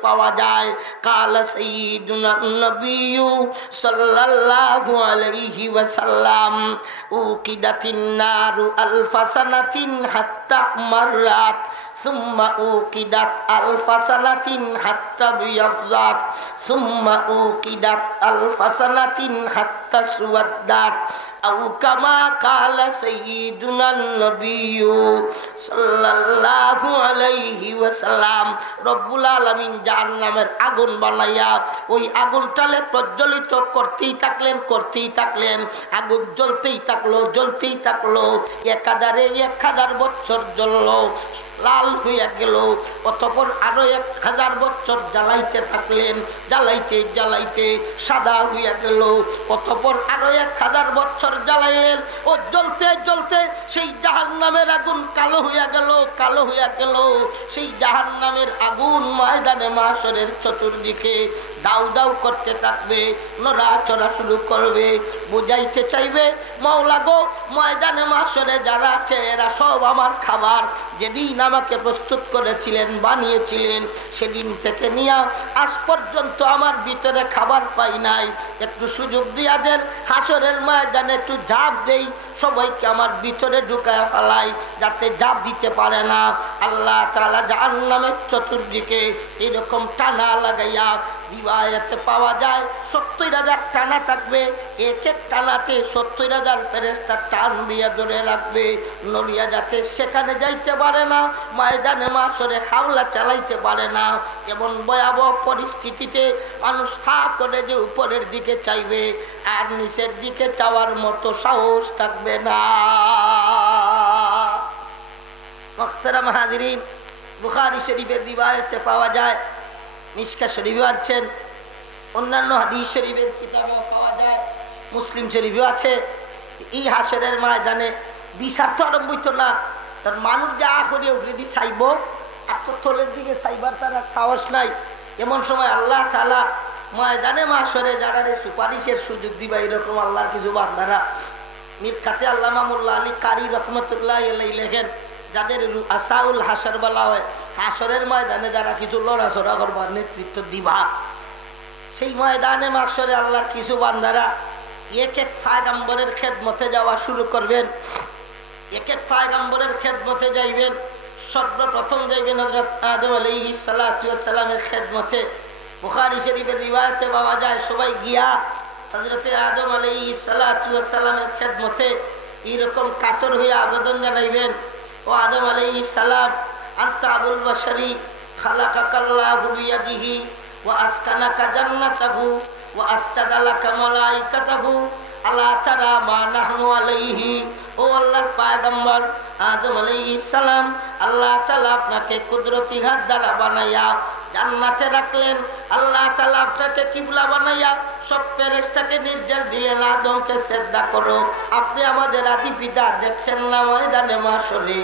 পাওয়া যায় কাল সাইয়্যিদুনা নবিয়্যু সাল্লাল্লাহু আলাইহি ওয়াসাল্লাম উকিদাতিন নারু আলফা সানাতিন হাত্তা মাররাত ثم أوقدت ألف سنة حتى بيضت ثم أوقدت ألف سنة حتى سودت أو كما قال سيدنا النبي صلى الله عليه وسلم رب العالمين জাহান্নামের আগুন বানাইয়া ওই আগুনটালে প্রজ্বলিত করতেই থাকলেন করতেই থাকলেন আগুন জ্বলতেই থাকলো জ্বলতেই থাকলো একাধারে এক হাজার বছর জ্বললো লাল হইয়া গেল অতপর আরো এক হাজার বছর জ্বালাইতে থাকলেন জ্বালাইতে জ্বালাইতে সাদা হইয়া গেল অতপর আরও এক হাজার বছর জ্বালাইলেন। ও জ্বলতে জ্বলতে সেই জাহান নামের আগুন কালো হইয়া গেল, কালো হইয়া গেল। সেই জাহান নামের আগুন ময়দানে মাসরের চতুর্দিকে দাউ দাউ করতে থাকবে, নড়াচড়া শুরু করবে। বুঝাইতে চাইবে মৌলা গো, ময়দানে মাসরে যারা আছে, এরা সব আমার খাবার। যেদিন আমাকে প্রস্তুত করেছিলেন, বানিয়েছিলেন, সেদিন থেকে নিয়ে আজ পর্যন্ত আমার ভিতরে খাবার পাই নাই। একটু সুযোগ দিয়া দেন হাসরের ময়দানে একটু ঝাঁপ দেই। সবাইকে আমার ভিতরে ঢুকায় ফেলাই, যাতে ঝাঁপ দিতে পারে না। আল্লাহ তালা জাহান্নামের চতুর্দিকে এরকম টানা লাগাইয়া রিবায়তে পাওয়া যায়। সত্তর হাজার টানা থাকবে। এক এক টানাতে সত্তর হাজার ফেরেস্তা টান দিয়ে ধরে রাখবে। নড়িয়া যাতে সেখানে যাইতে পারে না, ময়দানে মাসরে হাওলা চালাইতে পারে না। এমন ভয়াবহ পরিস্থিতিতে মানুষ হা করে যে উপরের দিকে চাইবে, আর নিচের দিকে চাওয়ার মতো সাহস থাকবে না। মখতারা মাহাজিরিন বুখারি শরীফের বিবাহতে পাওয়া যায়। মিসকা শরীফও আছেন। অন্যান্য হাদিস শরীফের কিতাবেও পাওয়া যায়, মুসলিম শরীফও আছে। এই হাসরের ময়দানে বিষার্থ আরম্ভিত না। তার মানুষ যা করে উঠলে দিয়ে চাইব আর তো থলের দিকে চাইবার তার সাহস নাই। এমন সময় আল্লাহ তালা ময়দানে মাসরে যারা রে সুপারিশের সুযোগ দিবা, এরকম আল্লাহর কিছু বান্দারা। মীর খাতে আল্লাহ মামুল্লাহ আলী কারি রহমতুল্লাহ লেখেন, যাদের আসাউল হাসর বলা হয় হাসরের ময়দানে যারা কিছু লড়াচড়া করবার নেতৃত্ব দিবা, সেই ময়দানে মাসরে আল্লাহর কিছু বান্দারা এক এক ফায়গাম্বরের খেদমতে যাওয়া শুরু করবেন। এক এক ফায়গাম্বরের খেদমতে যাইবেন। সর্বপ্রথম যাইবেন হজরত আদম আলী সালামের খেদমতে। বুখারি শরীফের রিবায়তে পাওয়া যায়, সবাই গিয়া হজরত আদম আলী সালামের খেদমতে এইরকম কাতর হয়ে আবেদন জানাইবেন, ও আদম আলী সালাম আপনাকে কুদরতি হাত দ্বারা বানাইয়া জান্নাতে রাখলেন। আল্লাহ তাআলা আপনাকে কিবলা বানাইয়া সব ফেরেশতাকে নির্দেশ দিলেন, আদমকে সেজদা করো। আপনি আমাদের আদি পিতা দেখছেন না, ময়দানে মাসরে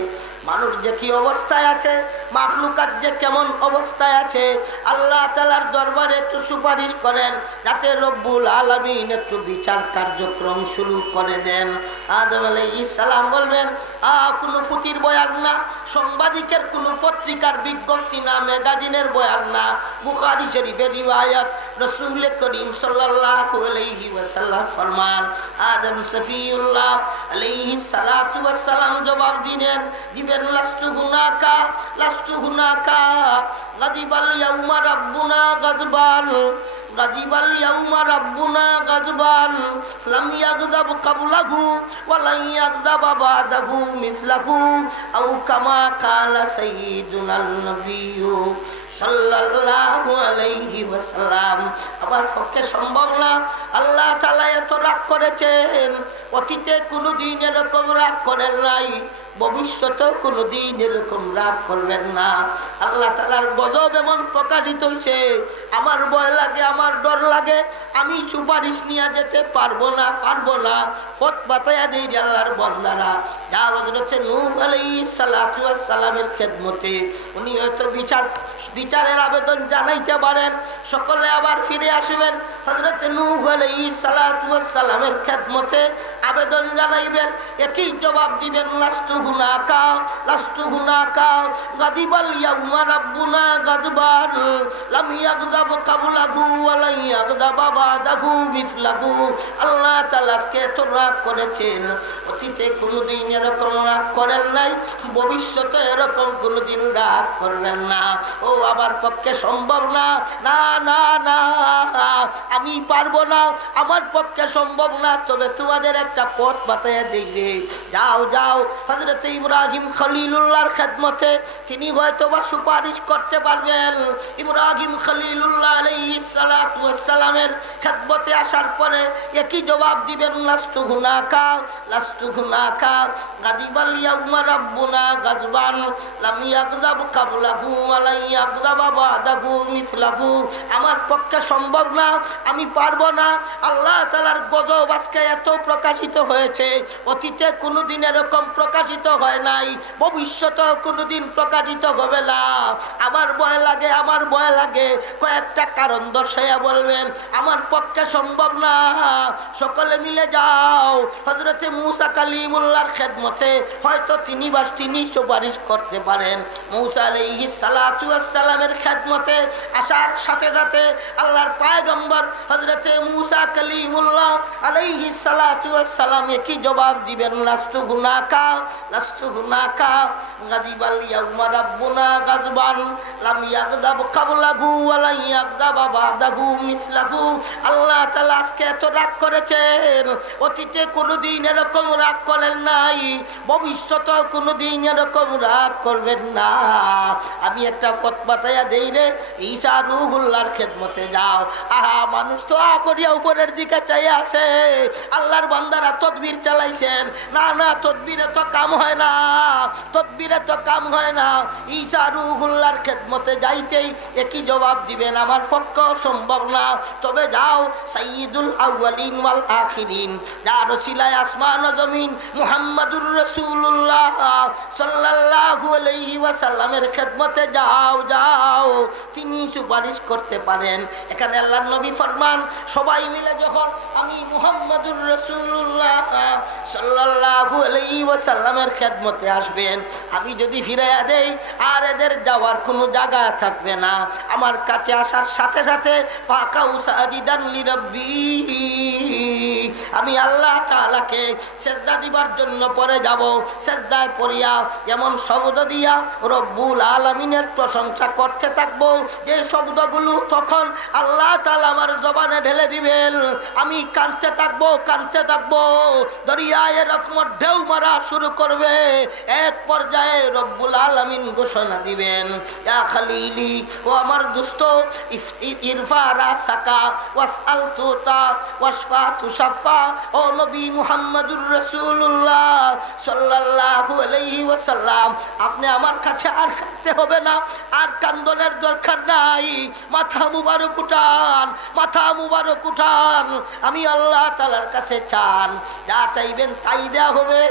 মানুষ যে কি অবস্থায় আছে, মাখলুকাত যে কেমন অবস্থায় আছে, আল্লাহ তালার দরবারে একটু সুপারিশ করেন যাতে রব্বুল আলমিন একটু বিচার কার্যক্রম শুরু করে দেন। আদম আলাই ইসালাম বলবেন, আ, কোনো ফুতির বয়ান না, সাংবাদিকের কোনো পত্রিকার বিজ্ঞপ্তি না, ম্যাগাজিনের বয়ান না, বুখারি শরীফের রিবায়াত রসুল করিম ওয়াসাল্লাম ফরমান। আদম সফিউল্লাহ সালাতু ওয়াসসালাম জবাব দিলেন দিবেন লাস্তু হুনাকা লাস্তু হুনাকা গাদিবাল ইয়াউমা রাব্বুনা গাজবান, গাজিবাল ইয়াউমা রাব্বুনা গাজবান, লাম ইয়াগযাব ক্বাবলাহু ওয়া লা ইয়াগযাব বাদাহু মিসলাহু আও কামা কালা সাইয়্যিদুনাল নাবিয়্যু সাল্লাল্লাহু আলাইহি ওয়াসাল্লাম। আমার পক্ষে সম্ভব না। আল্লাহ তাআলা এত রাগ করেছেন, অতীতে কোনোদিন এরকম রাগ করেন নাই। ভবিষ্যতেও কোনোদিন এরকম রাগ করবেন না। আল্লাহ তালার গজব এমন প্রকাশিত হয়েছে আমার ভয় লাগে, আমার ডর লাগে, আমি সুপারিশ নিয়ে যেতে পারব না পারব না। ফত বাতায়া দিই আল্লাহর বন্দারা। যা হজরতে নূহ আলাই সালামের খেদমতে উনি হয়তো বিচার, বিচারের আবেদন জানাইতে পারেন, সকলে আবার ফিরে আসবেন। হজরত নূহ আলাইহিস সালাতু ওয়াস সালামের খেদমতে আবেদন জানাইবেন, একই জবাব দিবেন লাস্তু আল্লাহ করেছেন, অতীতে কোনোদিন এরকম রাগ করেন নাই, ভবিষ্যতে এরকম কোনোদিন রাগ করবেন না। ও আবার পক্ষে সম্ভব না না না না, আমি পারব না, আমার পক্ষে সম্ভব না, তবে তোমাদের একটা পথ বাতায় দিই যাও যাও হজরত ইব্রাহিম খলিলুল্লাহর খেদমতে তিনি হয়তো বা সুপারিশ করতে পারবেন। ইব্রাহিম খলিলুল্লাহ আলাইসালামের খেদমতে আসার পরে একই জবাব দিবেন, লাস্তু হুনাকা লাস্তু হুনাকা গাদিবাল ইয়াউমা রাব্বুনা গাজবান লাম ইয়াগযাব কাবলাহু ইয়াগযাব বাদাহু মিসলাহু। আমার পক্ষে সম্ভব না, আমি পারব না। আল্লাহ তাআলার গজব আজকে এত প্রকাশিত হয়েছে, অতীতে কোনোদিন এরকম প্রকাশিত হয় নাই। ভবিষ্যতেও কোনোদিন প্রকাশিত হবে না। আমার ভয় লাগে, আমার ভয় লাগে। কয়েকটা কারণ দর্শাইয়া বলবেন, আমার পক্ষে সম্ভব না। সকলে মিলে যাও। হজরতে মুসা কালিমুল্লার খেদমতে হয়তো তিনি বা তিনি সুপারিশ করতে পারেন। মৌসা আলাইহি সালামের খেদমতে আসার সাথে সাথে আল্লাহর পায়গম্বর হজরতে মুসা কালিমুল্লাহ আলাইহি সালাম একই জবাব দিবেন? লাস্তু গুনাকা লাস্তু অতীতে কোনোদিন এরকম রাগ করেন নাই ভবিষ্যতে কোনোদিন এরকম রাগ করবেন না। আমি একটা পথ বাতাইয়া দেই রে ঈশা রুহুল্লাহর খেদমতে যাও। আহা, মানুষ তো আ করিয়া উপরের দিকে চাই আছে। আল্লাহর বান্দারা তদবির চালাইছেন। না না, তদবিরে তো কাম হয় না, তদবিরে তো কাম হয় না। ঈশা রুহুল্লাহর খেদমতে যাইতেই একই জবাব দিবেন, আমার পক্ষ সম্ভব না। তবে যাও সাইয়দুল আউয়ালিন ওয়াল আখিরিন। যা রসিলায় আসমান জমিন, মুহাম্মাদুর রাসূলুল্লাহ সাল্লাল্লাহু আলাইহি ওয়াসাল্লামের খেদমতে যাও যাও। তিনি সুপারিশ করতে পারেন। এখানে আল্লাহ নবী ফরমান, সবাই মিলে যখন আমি মুহাম্মাদুর রাসূলুল্লাহ সাল্লাল্লাহু আলাইহি ওয়াসাল্লামের খেদমতে আসবেন। আমি যদি ফিরাইয়া দেই, আর এদের যাওয়ার কোনো জায়গা থাকবে না। আমার কাছে আসার সাথে সাথে ফাঁকা উসাজিদান লিরাব্বি আমি আল্লাহ তাআলাকে সেজদা দিবার জন্য পরে যাব। সেজদায় পড়িয়া এমন শব্দ দিয়া রব্বুল আলামিনের প্রশংসা করতে থাকব। যে শব্দগুলো তখন আল্লাহ তাআলা আমার জবানে ঢেলে দিবেন। আমি কাঁদতে থাকব কানতে থাকব। দরিয়ায় এরকম ঢেউ মারা শুরু করবে। এক পর্যায়ে রব্বুল আলামিন ঘোষণা দিবেন ও আমার দুস্ত ইরফা রাসাকা ওয়াসআল তুতা ওয়াসফা আপনি আমার কাছে আর কাঁদতে হবে না, আর কান্দনের দরকার নাই। মাথা মুবারক উঠান, মাথা মুবারক উঠান। আমি আল্লাহ তালার কাছে চান, যা চাইবেন তাই দেয়া হবে,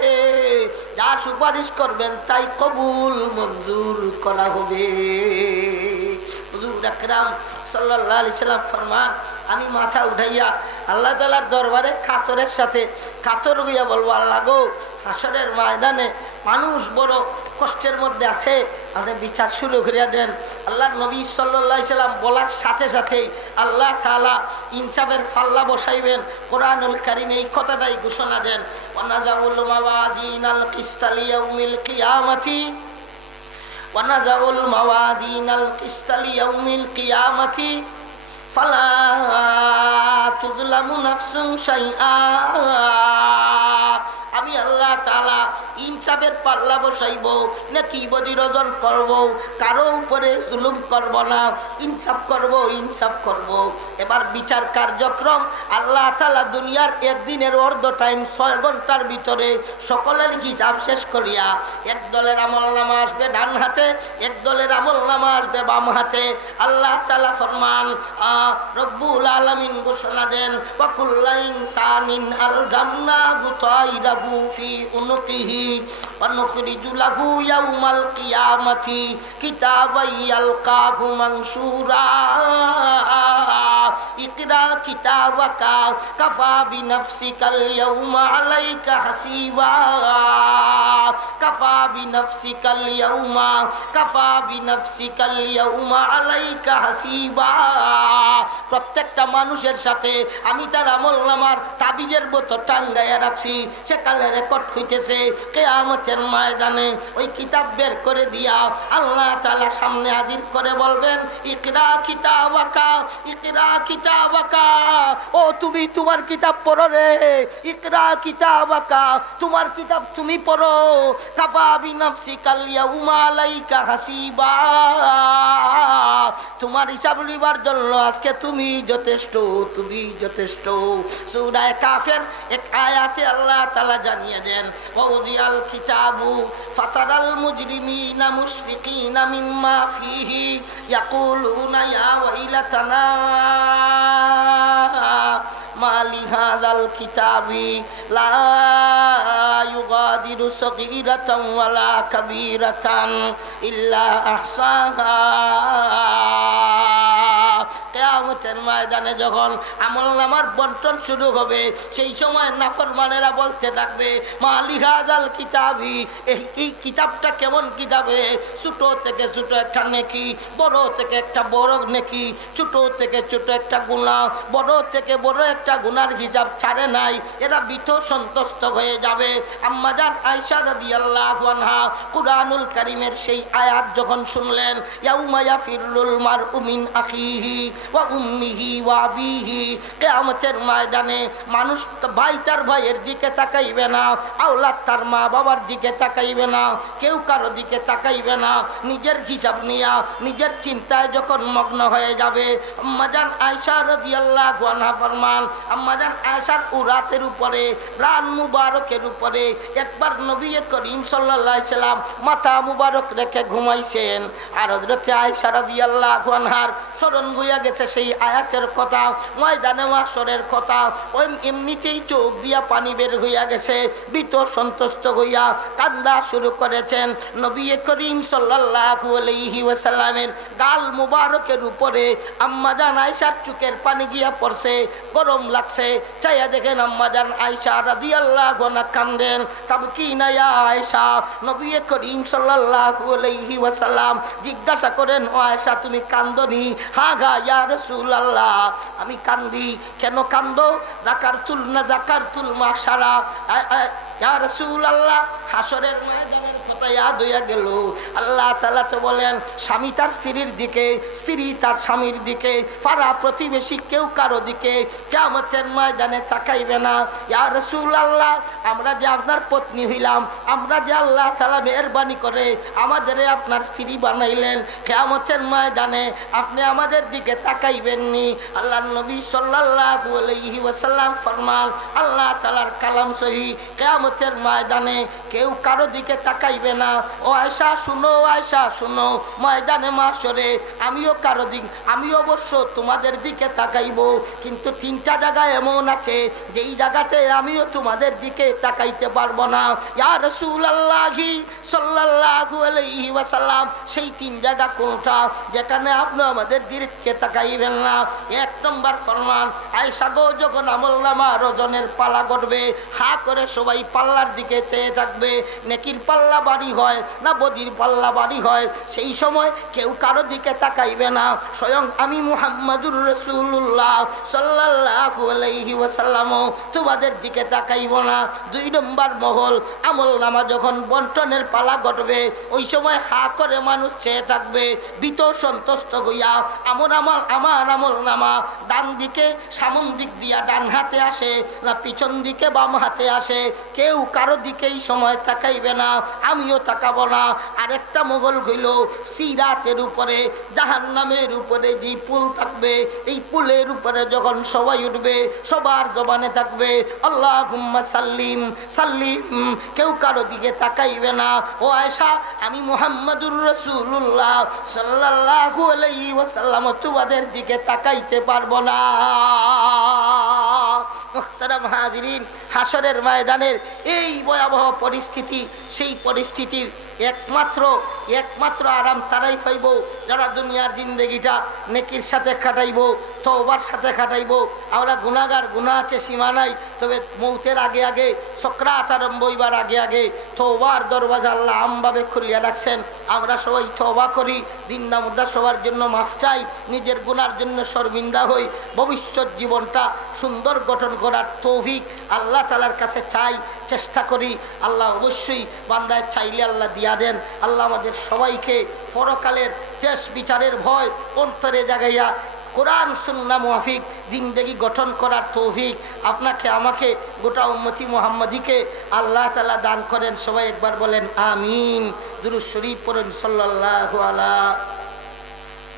যা সুপারিশ করবেন তাই কবুল মঞ্জুর করা হবে। হুজুর আকরাম সাল্লাহ আলি সাল্লাম ফরমান আমি মাথা উঠাইয়া আল্লাহ তালার দরবারে কাতরের সাথে কাতর গিয়া বলবো আল্লাহ গো আসরের ময়দানে মানুষ বড় কষ্টের মধ্যে আছে আমাদের বিচার শুরু করিয়া দেন আল্লাহ নবী সাল্লাহ সাল্লাম বলার সাথে সাথেই আল্লাহ তালা ইনসাফের ফাল্লা বসাইবেন কোরআনুল কারিম এই কথাটাই ঘোষণা দেন ওনাজাউল মাওয়াজিন আল কিস্তালিয়াউমিল কিয়ামাতি ونزع الموازين القسط ليوم القيامة ফালা তুজলামু নাফসুন শাইআ। আমি আল্লাহ তাআলা ইনসাফের পাল্লা বসাইব নাকি বদির ওজন করব, কারও উপরে জুলুম করব না, ইনসাফ করব ইনসাফ করব। এবার বিচার কার্যক্রম, আল্লাহ তালা দুনিয়ার একদিনের অর্ধ টাইম ছয় ঘণ্টার ভিতরে সকলের হিসাব শেষ করিয়া এক দলের আমল নামা আসবে ডান হাতে, এক দলের আমল নামা আসবে বাম হাতে। আল্লাহ তালা ফরমান রব্বুল আলমিন ঘোষণা দেন ওয়াকুল্লা ইনসানিন আল জান্না গুতাইরাহু ফি উনুকিহি ونخرج له يوم القيامة كتابا يلقاه منشورا ইকরা কিতাবাকা কাফা বিনফসিকাল ইয়াউমা আলাইকা হাসিবা। কাফা বিনফসিকাল ইয়াউমা কাফা বিনফসিকাল ইয়াউমা আলাইকা হাসিবা। প্রত্যেকটা মানুষের সাথে আমি তার আমল নামার তাবিজের বোতল টাঙ্গাইয়া রাখছি। সেকালে রেকর্ড হইতেছে কেয়ামতের ময়দানে ওই কিতাব বের করে দিয়া আল্লাহ তালা সামনে হাজির করে বলবেন, ইকরা কিতাবাকা, ইকরা কিতাব কিতাবাকা। ও, তুমি তোমার কিতাব পড়ো রে। ইকরা কিতাবাকা। তোমার কিতাব তুমি পড়ো। কাফা বিনাফসিকাল ইয়াউমা আলাইকা হাসিবা। তোমার হিসাব লিবার জন্য আজকে তুমি যথেষ্ট তুমি যথেষ্ট। সূরায়ে কাফের এক আয়াতে আল্লাহ তাআলা জানিয়ে দেন ওয়াউজিয়াল কিতাবু ফাতারাল মুজরিমিনা মুশফিকিনা মিম্মা ফিহি ইয়াকুলুনা ইয়া ওয়াইলাতানা। মালিহাদাল কিতাবি লা ইউগাদিরু সগীরাতান ওয়ালা কাবীরাতান ইল্লা আহসাহা। কেয়ামতের ময়দানে যখন আমল নামার বন্টন শুরু হবে, সেই সময় নাফরমানেরা বলতে থাকবে মালিহাজাল কিতাবি? এই কিতাবটা কেমন কিতাবে ছোট থেকে ছোট একটা নেকি, বড় থেকে একটা বড় নেকি, ছোট থেকে ছোট একটা গুণা, বড় থেকে বড় একটা গুণার হিসাব ছাড়ে নাই, এরা বিথ সন্তুষ্ট হয়ে যাবে। আম্মাজান আয়সা রাদিয়াল্লাহু আনহা কুরআনুল কারীমের সেই আয়াত যখন শুনলেন, ইয়াউমা ইয়াফিরুল মারউ মিন আখিহি ওয়া ময়দানে মানুষ ভাই তার ভাইয়ের দিকে তাকাইবে না, আওলাদ তার মা বাবার দিকে তাকাইবে না, কেউ কারও দিকে তাকাইবে না। নিজের হিসাব নিয়া, নিজের চিন্তায় যখন মগ্ন হয়ে যাবে আম্মাজান আয়সা রাদিয়াল্লাহু আনহা ফরমান আম্মাজান আয়সার উরাতের উপরে, প্রাণ মুবারকের উপরে, একবার নবী করিম আলাইহি সাল্লাম মাথা মুবারক রেখে ঘুমাইছেন। আর হযরতে আয়েশা রাদিয়াল্লাহু আনহার স্মরণ হইয়া গেছে সেই আয়াতের কথা, ময়দানে মাসরের কথা, ওই এমনিতেই চোখ দিয়া পানি বের হইয়া গেছে বিত সন্তুষ্ট হইয়া কান্দা শুরু করেছেন নবী করিম আলাইহি ওয়াসাল্লামের গাল মুবারকের উপরে। আম্মাজান আয়েশার চোখের পানি গিয়া পড়ছে, গরম লাগছে, চাইয়া দেখেন আম্মাজান আয়েশা রাদিয়াল্লাহু আনহা কান্দেন। তাবকিনা ইয়া আয়েশা, নবী করিম আলাইহি ওয়াসাল্লাম জিজ্ঞাসা করেন, ও আয়েশা, তুমি কান্দনি? হা গা, ইয়া রাসূলুল্লাহ আমি কান্দি। কেন কান্দ? জাকার তুল না জাকারতুল তুল ইয়া সারা হাসরের ময়দানের ইয়াদ হইয়া গেল। আল্লাহ তাআলা তো বলেন, স্বামী তার স্ত্রীর দিকে, স্ত্রী তার স্বামীর দিকে, পাড়া প্রতিবেশী কেউ কারও দিকে কেমতের ময়দানে তাকাইবে না। ইয়া রাসূলুল্লাহ, আমরা যে আপনার পত্নী হইলাম, আমরা যে আল্লাহ তাআলা মেহরবানি করে আমাদের আপনার স্ত্রী বানাইলেন কেমতের ময়দানে আপনি আমাদের দিকে তাকাইবেননি। আল্লাহ নবী সাল্লাল্লাহু আলাইহি ওয়াসাল্লাম ফরমান, আল্লাহ তাআলার কালাম সহি, কেয়ামতের ময়দানে কেউ কারও দিকে তাকাইবে না। ও আয়সা শুনো আয়সা শুনো, ময়দানে মাসরে আমিও কারও দিক, আমি অবশ্য তোমাদের দিকে তাকাইব। কিন্তু তিনটা জায়গায় এমন আছে, যেই জায়গাতে আমিও তোমাদের দিকে তাকাইতে পারব না। ইয়া রাসূলুল্লাহি সাল্লাল্লাহু আলাইহি ওয়াসাল্লাম, সেই তিন জায়গা কোনটা? যেখানে আপনি আমাদের দিকে তাকাইবেন না। এক নম্বর ফরমান আয়সা গো, যখন আমল নামা রজনের পালা করবে হা করে সবাই পাল্লার দিকে চেয়ে থাকবে, নেকির পাল্লা বাড়ি হয়, না বদির পাল্লা বাড়ি হয়, সেই সময় কেউ কারও দিকে তাকাইবে না। স্বয়ং আমি মুহাম্মাদুর রসুল্লাহ সাল্লাল্লাহু আলাইহি ওয়াসাল্লাম তোমাদের দিকে তাকাইব না। দুই নম্বর মহল, আমল নামা যখন বন্টনের পালা ঘটবে, ওই সময় হা করে মানুষ চেয়ে থাকবে বিত সন্তুষ্ট হইয়া আমর আমল, আমার আমল নামা ডান দিকে, সামন দিক দিয়া ডান হাতে আসে, না পিছন দিকে বাম হাতে আসে। কেউ কারও দিকেই সময় তাকাইবে না। আমিও তাকাবো না। আরেকটা মোগল হইল সিরাতের উপরে জাহান নামের উপরে যে পুল থাকবে, এই পুলের উপরে যখন সবাই উঠবে, সবার জবানে থাকবে আল্লাহ সাল্লিম সাল্লিম, কেউ কারও দিকে তাকাইবে না। ও আয়সা আমি মোহাম্মদুর রসুল্লাহ সাল্লাহু আলাই ওয়াসাল্লাম, তোমাদের দিকে তাকাইতে পারব না। হাজিরিন হাসরের ময়দানের এই ভয়াবহ পরিস্থিতি, সেই পরিস্থিতির একমাত্র একমাত্র আরাম তারাই পাইব। যারা দুনিয়ার জিন্দগিটা নেকির সাথে খাটাইব তোবার সাথে খাটাইব, আমরা গুণাগার গুণা আছে, সীমা নাই। তবে মৌতের আগে আগে, সক্রাত আরম্ভ হইবার আগে আগে তোবার দরওয়াজা আল্লাহ আমভাবে খুলিয়া রাখছেন। আমরা সবাই তোবা করি, জিন্দা মুদ্রা সবার জন্য মাফ চাই, নিজের গুনার জন্য শর্মিন্দা হই। ভবিষ্যৎ জীবনটা সুন্দর গঠন করার তৌফিক আল্লাহ তালার কাছে চাই চেষ্টা করি আল্লাহ অবশ্যই বান্দায় চাইলে আল্লাহ দিয়া দেন আল্লাহ আমাদের সবাইকে পরকালের শেষ বিচারের ভয় অন্তরে জাগাইয়া কোরআন সুন্না মুহাফিক জিন্দগি গঠন করার তৌফিক আপনাকে আমাকে গোটা উম্মতি মোহাম্মদীকে আল্লাহ তালা দান করেন সবাই একবার বলেন আমিন দুরু শরীফ পড়েন সাল্লাহ আলা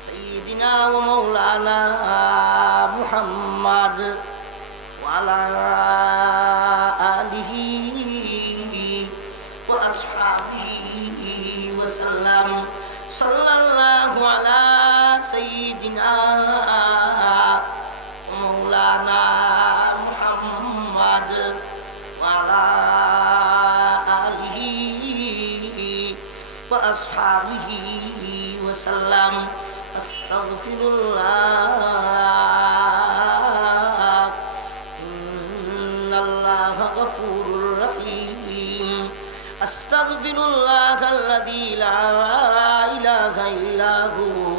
سيدنا ومولانا محمد وعلى آله وأصحابه وسلم صلى الله على سيدنا ومولانا محمد وعلى آله وأصحابه وسلم أستغفر الله أستغفر الله الذي لا إله إلا هو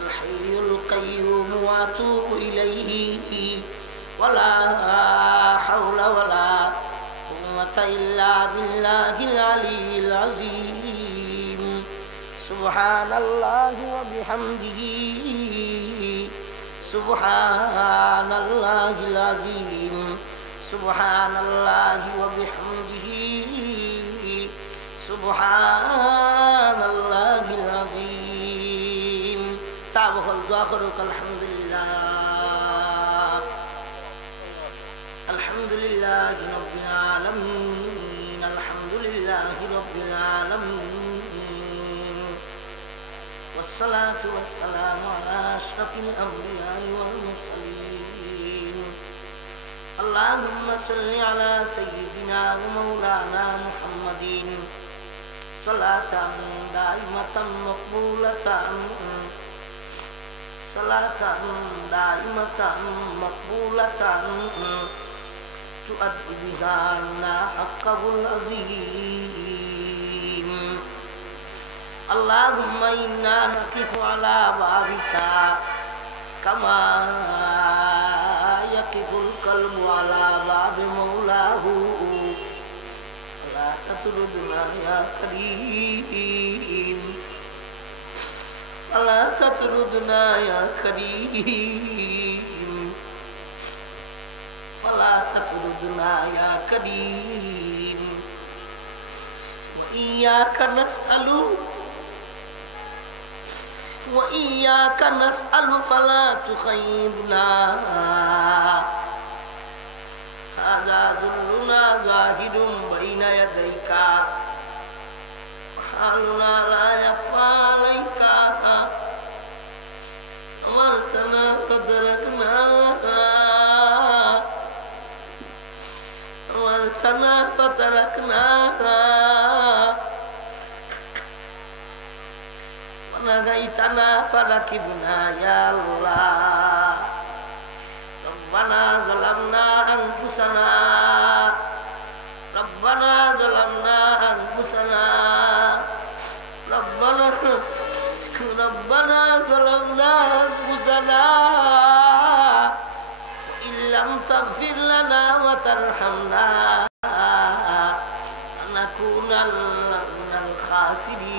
الحي القيوم وأتوب إليه ولا حول ولا قوة إلا بالله العلي العظيم. سبحان الله وبحمده سبحان الله العظيم. سبحان الله وبحمده. سبحان الله العظيم. سابق الدعاء الحمد لله. الحمد لله رب العالمين. الحمد لله رب العالمين. والصلاة والسلام على أشرف الأنبياء والمرسلين. اللهم صل على سيدنا ومولانا محمد صلاة دائمة مقبولة صلاة دائمة مقبولة تؤدي بها عنا حقه العظيم اللهم إنا نقف على بابك كما يقف القلب على باب مولاه لا تطردنا يا كريم فلا تطردنا يا كريم فلا تطردنا يا كريم وإياك نسأل وإياك نسأل فلا تخيبنا هذا ذلنا زاهد بين يديك وحالنا لا يخفى عليك أمرتنا فدركنا أمرتنا فتركناها ونهيتنا فركبنا يا الله ربنا ظلمنا أنفسنا ربنا ظلمنا أنفسنا ربنا ربنا ظلمنا أنفسنا وإن لم تغفر لنا وترحمنا لنكونن من الخاسرين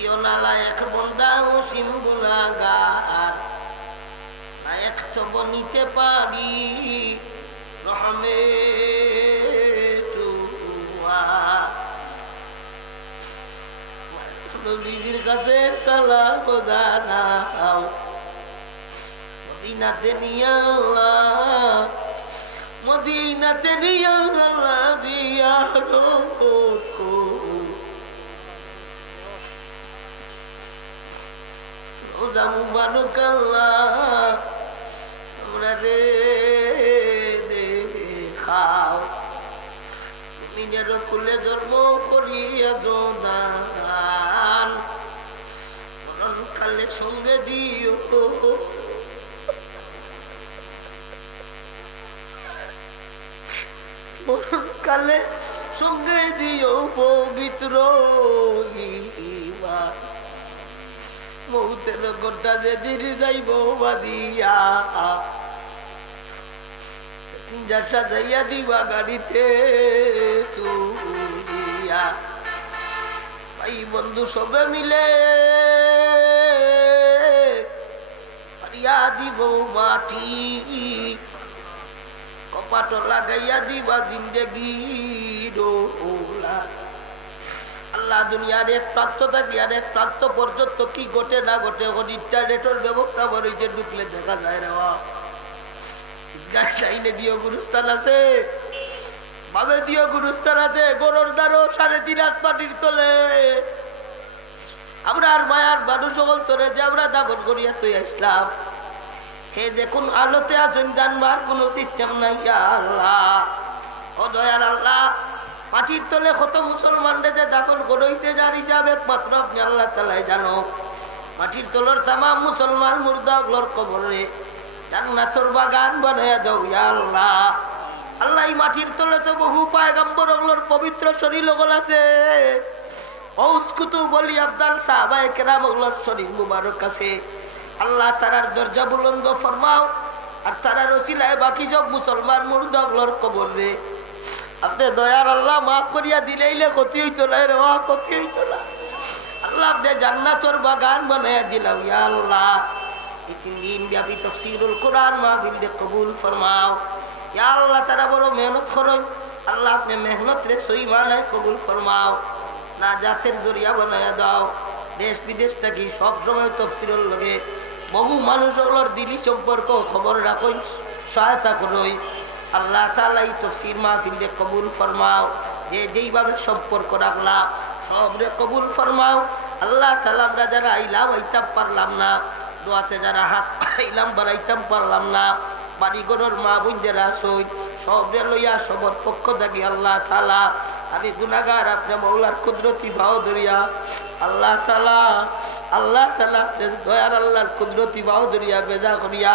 দয়াময় যদিও নালায়ক বন্দা অসীম গুণাগার নায়ক এত বনিতে পারি, রহমে নবীজির কাছে সালাম জানাও, মদিনাতে নিয়া মদিনাতে নিয়া জিয়ারত কুলে জন্ম করিয়াছ মরণকালে সঙ্গে দিও। মরণকালে সঙ্গে দিও পবিত্র ইমান। মৌতের গোটা যেদিন যাইব বাজিয়া। সিঞ্জার সাজাইয়া দিবা গাড়িতে তুলিয়া ভাই, বন্ধু সবে মিলে দিব মাটি। কপাট লাগাইয়া দিবা জিন্দগি ডোলা আল্লাহ দুনিয়ার এক প্রান্ত থাকি আর এক প্রান্ত পর্যন্ত কি ঘটে না ঘটে, এখন ইন্টারনেটের ব্যবস্থা বলেছে ঢুকলে দেখা যায় না লাইনে দিও গুরুস্থান আছে। বাবে দিও গুরুস্থান আছে সাড়ে তিন হাত মাটির তলে। আমরা আর মায়ার মানুষ সকল তোরে যে আমরা দাফন করিয়া তুই ইসলাম হে যে কোন আলোতে আছেন জানবার কোনো সিস্টেম নাই আল্লাহ। ও দয়াল আল্লাহ মাটির তলে কত মুসলমানদের যে দাফন করেছে, যার হিসাব একমাত্র আপনি আল্লাহ চালাই জানো। মাটির তলর তামাম মুসলমান মুর্দা অগলর কবরে জান্নাতর বাগান বানাইয়া দাও আল্লাহ। আল্লাহ এই মাটির তলে তো বহু পায়গাম্বর অগলর পবিত্র শরীর ওগল আছে। ঔস্কুতু বলি আব্দাল সাহাবায়ে কেরাম ওগলর শরীর মুবারক আছে। আল্লাহ তারার দরজা বুলন্দ ফরমাও, আর তারার ওসিলায় বাকি সব মুসলমান মুর্দা অগলর কবর রে আপনি দয়ার আল্লাহ মাফ করিয়া দিলেইলে ক্ষতি হইতো না রে মা ক্ষতি হইতো না। আল্লাহ আপনি জান্নাতর বাগান বানাইয়া দিলাম ইয়া আল্লাহ। আল্লাহ মেহনত না দাও। দেশ বিদেশ থাকি বহু মানুষ দিলি সম্পর্ক খবর সহায়তা করুন। আল্লাহ তালাই তফসির মাহফিলে কবুল ফরমাও। যে যেইভাবে সম্পর্ক রাখলা সবরে কবুল ফরমাও। আল্লাহ তালা আমরা যারা আইলাম, আইতাম পারলাম না। দোয়াতে যারা হাত আইলাম বাড়াইতাম পারলাম না। বাড়িঘরের মা বোন যারা সই সবরে লইয়া সবর পক্ষ থাকি আল্লাহ তালা আমি গুনাগার আপনি মৌলার কুদরতি ভাও ধরিয়া, আল্লাহ তালা আল্লাহ তালা দয়ার আল্লাহর কুদরতি ভাও ধরিয়া বেজা করিয়া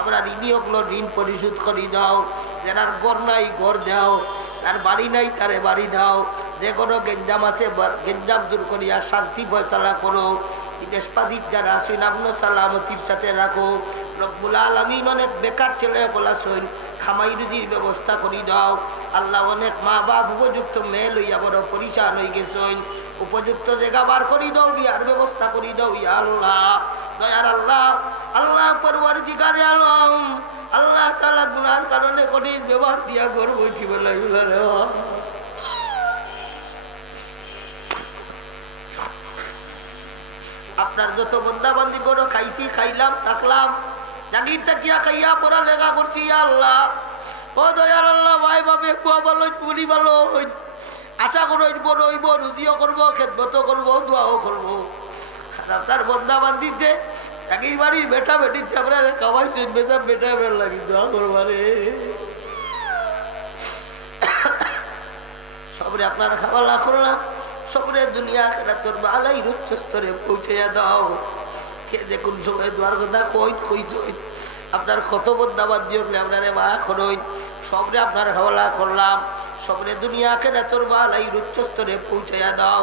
আমরা ঋণী ঋণ পরিশোধ করি দাও। যার ঘর নাই, ঘর দাও। তার বাড়ি নাই, তারে বাড়ি দাও। যে কোনো গেঞ্জাম আছে গেঞ্জাম দূর করিয়া শান্তি ফয়সলা করো। দেশপাদিক যারা আসুন আপনার সালামতির সাথে রাখো। রব্বুল আলমিন অনেক বেকার ছেলে বলা শুন খামাই রুজির ব্যবস্থা করি দাও। আল্লাহ অনেক মা বাপ উপযুক্ত মেয়ে লইয়া বড় পরিচান হয়ে গেছেন। উপযুক্ত জায়গা বার করি দাও, বিয়ার ব্যবস্থা করি দাও, ইয়া আল্লাহ। দয়ার আল্লাহ আল্লাহ পরবার দিকারে আলম, আল্লাহ তালা গুনার কারণে কঠিন ব্যবহার দিয়া ঘর বইছি বলে আপনার যত বন্দাবন্দি করো খাইছি, খাইলাম থাকলাম জাগির তাকিয়া খাইয়া পড়া লেখা করছি আল্লাহ। ও দয়াল আল্লাহ, ভাই বাবে খুয়া ভালো পুরি ভালো আশা করো বড় হইব, রুজিও করব খেদমতো করব, দোয়াও করব। আর আপনার বন্দাবান্দিতে জাগির বাড়ির বেটা বেটিতে আপনার খাওয়াইছেন বেসা বেটা বের লাগি দোয়া করবারে। সবরে আপনার খাবার লাখ করলাম, সবরে দুনিয়া খেলা তোর ভালাই উচ্চ স্তরে পৌঁছে দাও। কে যে কোন সময় দোয়ার কথা কই কইছ আপনার কত বদাবাদ দিও আপনারে মা খরইন সবরে আপনার হওয়ালা করলাম, সবরে দুনিয়া কেনা তোর বালাই উচ্চ স্তরে পৌঁছাইয়া দাও।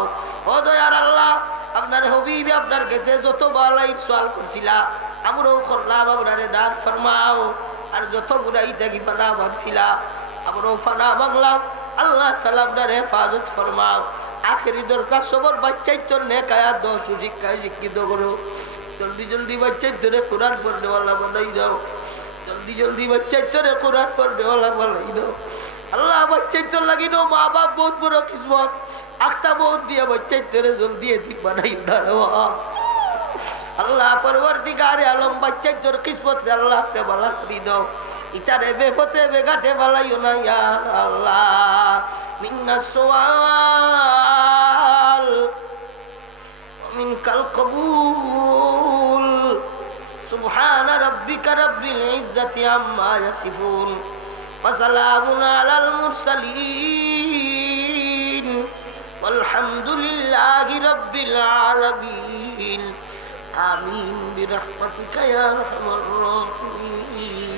ও দয়ার আল্লাহ আপনার হবিবে আপনার গেছে যত বালাই সোয়াল করছিলা, আমরাও করলাম আপনারে দান ফরমাও। আর যত বুড়াই থাকি ফানা ভাবছিলা, আমরাও ফানা মাগলাম আল্লাহ তালা আপনার হেফাজত ফরমাও। আখেরি দরকার সবর বাচ্চাই তোর নেকায়া দো সুশিক্ষায় শিক্ষিত করো। জলদি জলদি বাচ্চাই তোরে কোরআন পড়নেওয়ালা বানাই দাও। জলদি জলদি বাচ্চাই তোরে কোরআন পড়নেওয়ালা বানাই দাও। আল্লাহ বাচ্চাই তোর লাগি নো মা বাপ বহুত বড় কিসমত। আখতা বহুত দিয়া বাচ্চাই তোরে জলদি এদিক বানাই না আল্লাহ পরবর্তীকারে আলম বাচ্চাই তোর কিসমত রে আল্লাহ আপনি বালা করি দাও ইতারে বেফতে বেগাটে বালাইও না ইয়া আল্লাহ মিন্না সোয়াল মিনকাল কবুল سبحان ربك رب العزة عما يصفون وسلام على المرسلين والحمد لله رب العالمين. آمين برحمتك يا أرحم الراحمين.